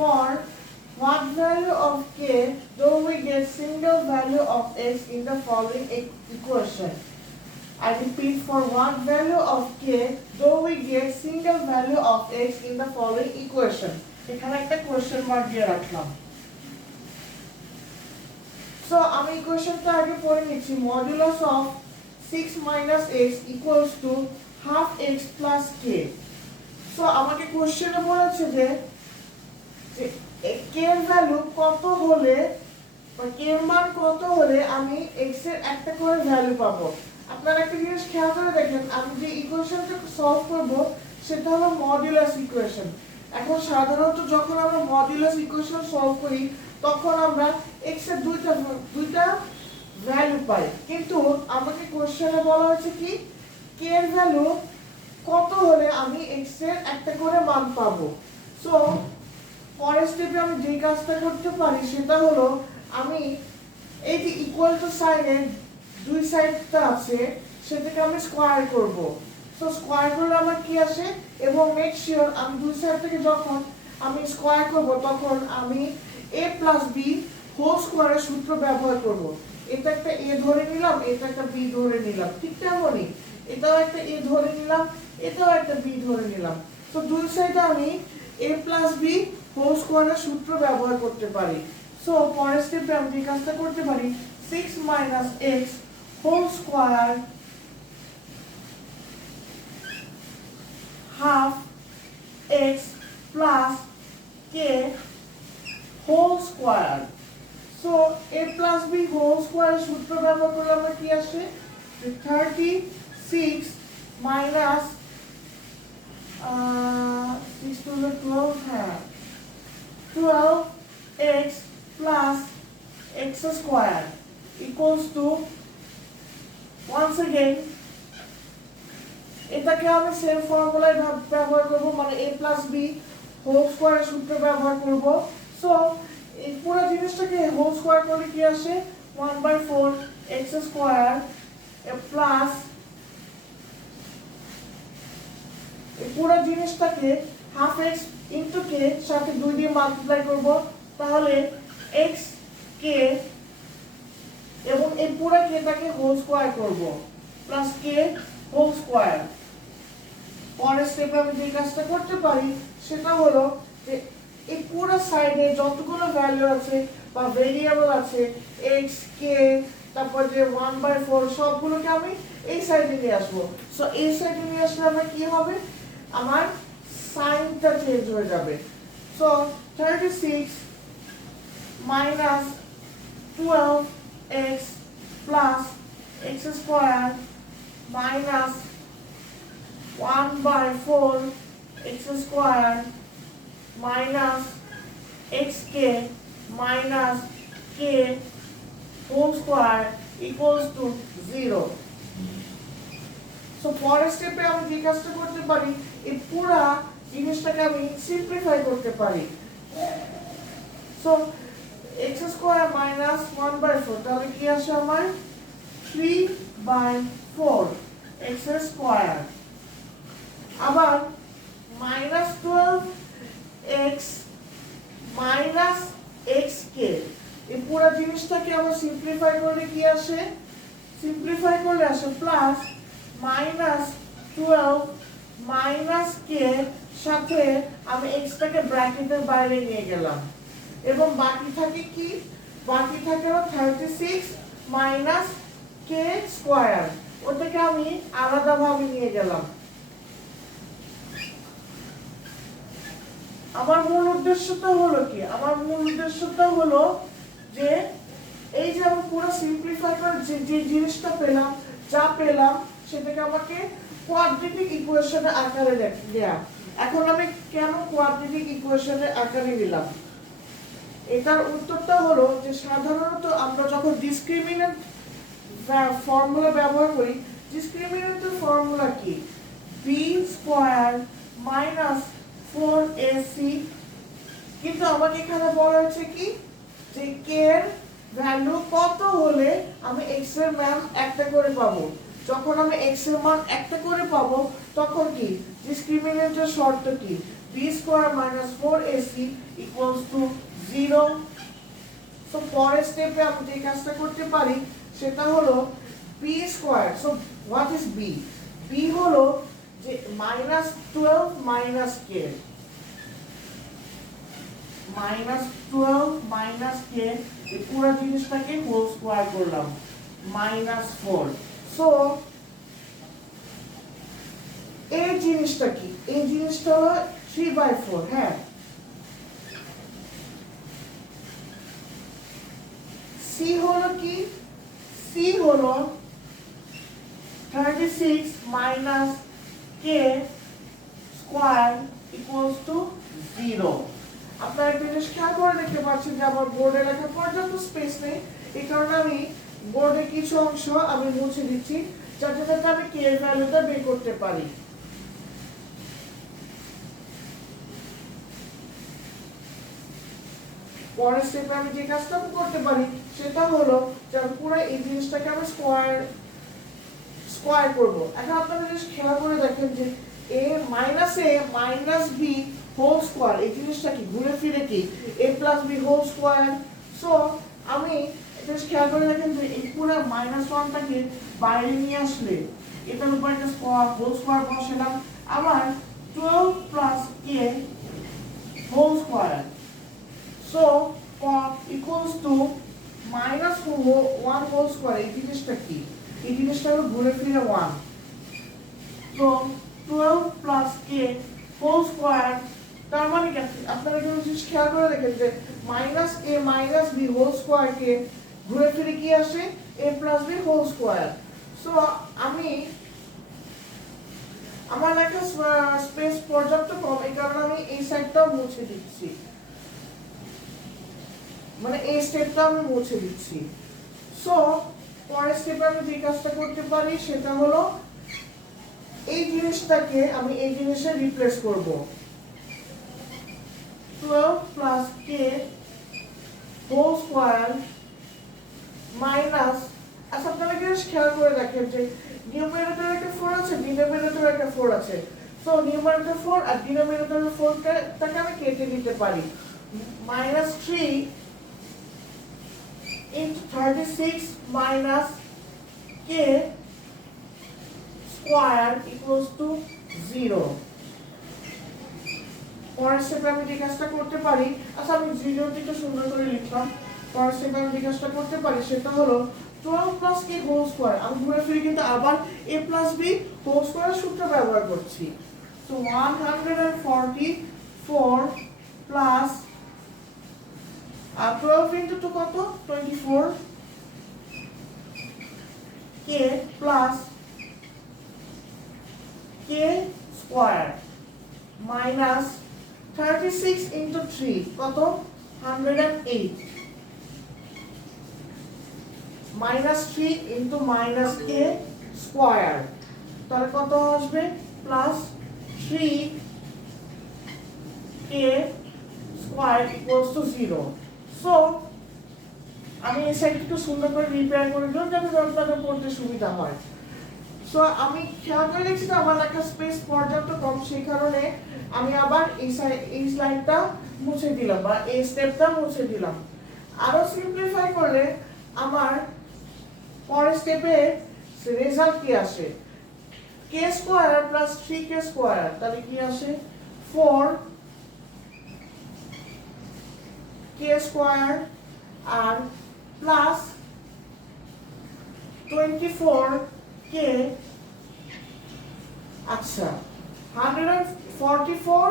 for what value of k do we get single value of x in the following equation? I repeat, for what value of k do we get single value of x in the following equation? এখানে একটা question mark দিয়ে রাখলাম। So আমি ইকুয়েশনটা আগে পড়ে নিচ্ছি। Modulus of 6 minus x equals to half x plus k. So আমাকে কোশ্চেনে বলেছে যে k এর ভ্যালু কত হলে বা k এর মান কত হলে আমি x এর একটা করে ভ্যালু পাবো। আপনারা একটা জিনিস খেয়াল করে দেখেন, আমি যে ইকুয়েশনটা সলভ করব সেটা হলো মডুলাস ইকুয়েশন। এখন সাধারণত যখন আমরা মডুলাস ইকুয়েশন সলভ করি তখন আমরা x এর দুইটা ভ্যালু পাই, কিন্তু আমাকে কোশ্চেনে বলা হয়েছে কি k এর ভ্যালু কত হলে আমি x এর একটা করে মান পাবো। সো পরের স্টেপে আমি যে কাজটা করতে পারি সেটা হলো আমি এই যে ইকুয়াল টু সাইনের দুই সাইডটা আছে সেটাকে আমি স্কয়ার করব। সো স্কয়ার করলে আমার কি আসে, এবং মেক শিওর আমি দুই সাইড থেকে যখন আমি স্কয়ার করব তখন আমি a প্লাস b হোল স্কয়ারের সূত্র ব্যবহার করব। এটা একটা a ধরে নিলাম, এটা একটা b ধরে নিলাম, ঠিক তেমনই এটাও একটা a ধরে নিলাম, এটাও একটা b ধরে নিলাম। তো দুই সাইডে আমি a প্লাস b হোল স্কয়ারের সূত্র ব্যবহার করতে পারি। সো পরের স্টেপে আমি যে কাজটা করতে পারি 6 minus x whole square half x plus k whole square. So a plus b whole স্কয়ারের সূত্র ব্যবহার করলে আমরা কি আসে 36 minus 6 to the 12 হ্যাঁ 12x plus x square equals to, once again এটাকে আমি সেম ফর্মুলায় ব্যবহার করব, মানে a plus b হোল স্কয়ারের সূত্র ব্যবহার করব। সো এই পুরো জিনিসটাকে হোল স্কয়ার করলে কি আসে 1/4 x স্কয়ার প্লাস এই পুরো জিনিসটাকে হাফ x ইনটু k সাথে 2 দিয়ে মাল্টিপ্লাই করব, তাহলে x k এবং এই পুরো kটাকে হোল স্কয়ার করব প্লাস k হোল স্কয়ার। পরের স্টেপে আমি যে কাজটা করতে পারি সেটা হলো যে এই পুরো সাইডে যতগুলো ভ্যালু আছে বা ভেরিয়েবল আছে x k তারপর যে 1/4 সবগুলোকে আমি এই সাইডে নিয়ে আসবো। সো এই সাইডে নিয়ে আসলে আমার কি হবে, আমার সাইনটা চেঞ্জ হয়ে যাবে। So 36 minus 12x plus x square minus 1/4 x square minus xk minus k whole square equals to 0. So পরের স্টেপে আমি যে কাজটা করতে পারি এই পুরো জিনিসটাকে আমি সিম্পলিফাই করতে পারি। সো x square minus 1/4 তাহলে কি আসে আমার 3/4 x square, আবার minus 12x minus xk এই পুরো জিনিসটাকে আমরা সিম্পলিফাই করলে কি আসে, সিম্পলিফাই করলে আসে প্লাস minus 12 minus k সাথে আমি x টাকে ব্র্যাকেটের বাইরে নিয়ে গেলাম এবং বাকি থাকে কি, বাকি থাকে 36 minus k স্কয়ার, ওটাকে আমি আলাদাভাবে নিয়ে গেলাম। আমার মূল উদ্দেশ্যটা হলো কি, আমার মূল উদ্দেশ্যটা হলো যে এই যে আমি পুরো সিম্পলিফাই করে যে জিনিসটা পেলাম, যা পেলাম সেটাকে আমাকে কোয়াড্রেটিক ইকুয়েশনের আকারে দেয়া। এখন আমি কেন কোয়াড্রেটিক ইকুয়েশনের আকারে নিলাম, এটার উত্তরটা হলো যে সাধারণত আমরা যখন ডিসক্রিমিনেন্ট ফর্মুলা ব্যবহার করি, ডিসক্রিমিনেন্টের ফর্মুলা কি b স্কয়ার মাইনাস 4ac, কিন্তু আমাকে এখানে বলা হয়েছে কি যে k এর ভ্যালু কত হলে আমি x এর মান একটা করে পাবো। যখন আমি x এর মান একটা করে পাবো তখন কি ডিসক্রিমিনেন্টের শর্ত কি, b square minus 4ac equals to 0. So পরের স্টেপে আমি যে কাজটা করতে পারি সেটা হলো b square. So what is b? b হলো যে -12 মাইনাস k, -12 মাইনাস k, এই পুরো জিনিসটাকে হোল স্কয়ার করলাম -4। সো এই জিনিসটা কি? এই জিনিসটা হলো 3/4। হ্যাঁ, c হলো কি? c হলো 36 minus k square equals to 0। আপনারা একটা জিনিস খেয়াল করে দেখতে পাচ্ছেন যে আমার বোর্ডে লেখা পর্যন্ত স্পেস নেই, এই কারণে আমি বোর্ডে কিছু অংশ আমি মুছে দিচ্ছি যাতে আমি k এর ভ্যালুটা বের করতে পারি। পরের স্টেপে আমি যে কাজটা করতে পারি সেটা হলো যে আমি পুরো এই জিনিসটাকে আমি স্কয়ার করব। এখন আপনারা জিনিস খেয়াল করে দেখেন যে a minus b whole square, এই জিনিসটা কি ঘুরে ফিরে কি a plus b whole square. So আমি এটা খেয়াল করে দেখেন যে এই পুরো -1টাকে বাইরে নিয়ে আসলে এটার উপর একটা স্কয়ার হোল স্কয়ার বসালাম, আবার 12 plus k whole square. So, equals to -1 whole square। এই জিনিসটা কি? এই জিনিসটা হলো ঘুরে ফিরে 1। তো 12 plus k whole square, তার মানে কি? আপনারা যদি জিনিস খেয়াল করে দেখেন যে -a minus b whole square কে ঘুরে ফিরে কি আসে? a plus b whole square। So আমার লেখা স্পেস পর্যাপ্ত কম, এই কারণে আমি এই সাইডটাও মুছে দিচ্ছি, মানে এই স্টেপটা আমি মুছে দিচ্ছি। সো পরের স্টেপে আমি যে কাজটা করতে পারি সেটা হলো এই জিনিসটাকে আমি এই জিনিসে রিপ্লেস করব। 12 plus k whole square minus, আচ্ছা আপনারা কি খেয়াল করে দেখেন যে নিউমারেটরে একটা 4 আছে, ডিনোমিনেটরে একটা 4 আছে। সো নিউমারেটর 4 আর ডিনোমিনেটর 4টাকে আমি কেটে দিতে পারি। -3 into 36 minus k square equals to 0। পরের স্টেপে আমি যে কাজটা করতে পারি, আচ্ছা আমি 0 টিকে সুন্দর করে লিখলাম। পরের স্টেপে আমি যে কাজটা করতে পারি সেটা হলো 12 plus k whole square, আমি ঘুরে ফিরে কিন্তু আবার a plus b whole square সূত্র ব্যবহার করছি। তো 144 plus 12 into 2 কত? 24 k plus k square minus 36 into 3 কত? 108 minus 3 into minus k square, তাহলে কত আসবে? plus 3k square equals to 0। So আমি এই সাইডটা একটু সুন্দর করে রিপেয়ার করে দিলাম যাতে আপনাদের পড়তে সুবিধা হয়। সো আমি খেয়াল করে দেখছি যে আমার একটা স্পেস পর্যাপ্ত কম, সেই কারণে আমি আবার এই স্লাইডটা মুছে দিলাম বা এই স্টেপটা মুছে দিলাম। আরো সিম্পলিফাই করলে আমার পরের স্টেপে রেজাল্ট কি আসে? k square plus 3k square, তাহলে কি আসে? 4k স্কয়ার আর প্লাস 24k, আচ্ছা 144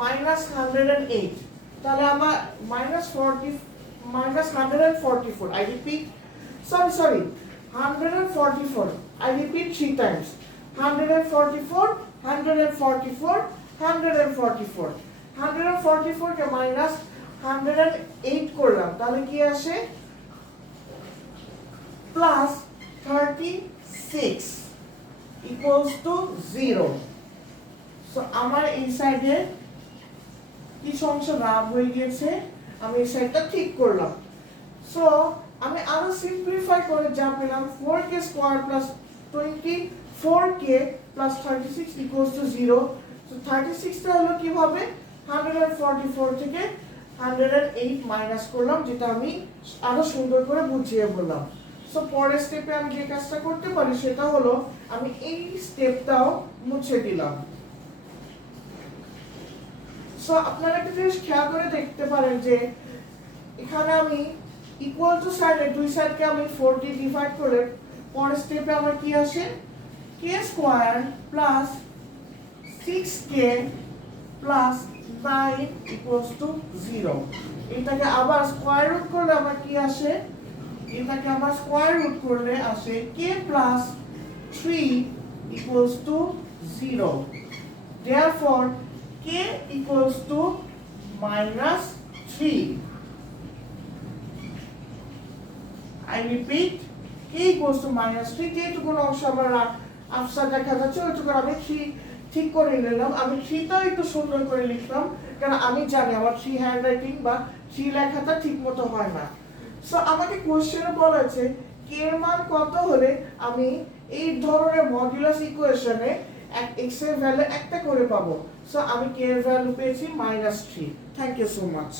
মাইনাস 108, তাহলে আমার -144, I repeat, sorry 144, I repeat 3 times, 144 144 144 144 K minus 108 করলাম, তাহলে কি আসে? Plus 36 equals to 0। সো আমার এই সাইডে কিছু অংশ রাব হয়ে গিয়েছে, আমি এই সাইডটা ঠিক করলাম। সো আমি আরো সিম্পলিফাই করে যা পেলাম 4k square plus 24k plus 36 equals to 0। তো 36টা হলো কিভাবে 144 থেকে 108 মাইনাস করলাম, যেটা আমি আরো সুন্দর করে বুঝিয়ে বললাম। সো পরের স্টেপে আমি যে কাজটা করতে পারি সেটা হলো আমি এই স্টেপটাও মুছে দিলাম। সো আপনারা একটা জিনিস খেয়াল করে দেখতে পারেন যে এখানে আমি ইকুয়াল টু সাইডে দুই সাইডকে আমি 4 দিয়ে ডিভাইড করলে পরের স্টেপে আমার কি আসে k square plus 6k plus 9 equals to 0। এটাকে আবার স্কয়ার রুট করলে আমার কি আসে, এটাকে আবার স্কয়ার রুট করলে আসে k plus 3 equals to 0। Therefore k equals to minus 3. I repeat, k equals to minus 3. যেটুকু অংশ আমার আফসা দেখা যাচ্ছে ওইটুকু আমি 3 ঠিক করে নিলাম। আমি 3টাও একটু সুন্দর করে লিখলাম কারণ আমি জানি আমার 3 হ্যান্ড রাইটিং বা 3 লেখাটা ঠিক মতো হয় না। সো আমাকে কোশ্চেনে বলা আছে k এর মান কত হলে আমি এই ধরনের মডুলাস ইকুয়েশনে x এর ভ্যালু একটা করে পাবো। সো আমি k এর ভ্যালু পেয়েছি -3। Thank you so much.